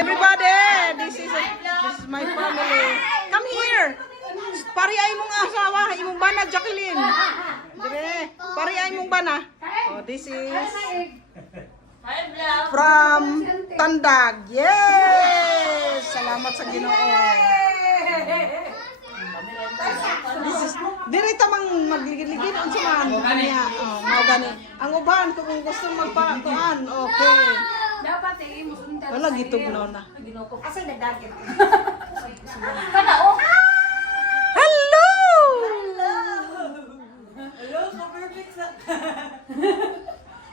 Everybody, this is my family. Come here. Pari ay mong asawa, imong bana Jacqueline. Dire, pari ay mong bana. Oh, this is from Tandag. Yes! Salamat sa Ginoo. This is dire tamang magligid-ligid unsa man niya. Oh, mao gani. Ang uban kung gusto magpakuan, okay. Dapat musundan. Wala gitugnaw na. Asa nagdagit? Hello! Hello, so perfect sa.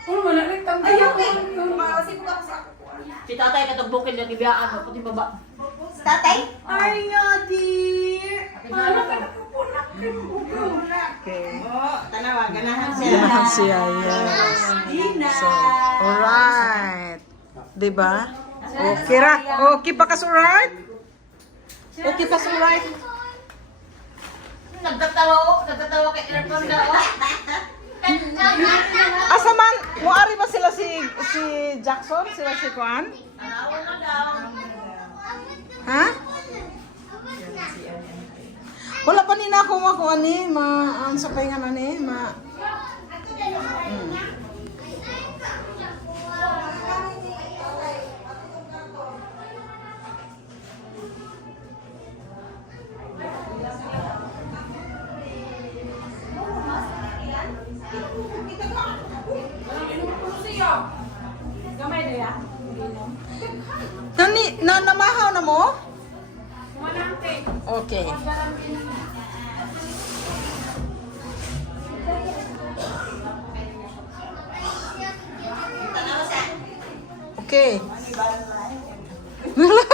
Ano na rin tanda. Ay, okay. Masip ko sa ako. Si tatay katagbukin niya gibiyaan mo puti baba. Tatay? Ay, nga, dear. Ano ka napupunak? Okay. Tanawa, ganahan siya. Ganahan siya, yes. So, alright. Diba? Okay ra. Okay pa kas alright? Okay pa kas alright? Nagtatawa kay Erpon daw. Asa man, muari ba sila si Jackson? Sila si Juan? Tanawa na daw. Ha? Wala pa nina ako makuha ni, sa pahinga na ni, Gamay na ya? namahaw na mo? Manante. Okay. Okay. Vlog.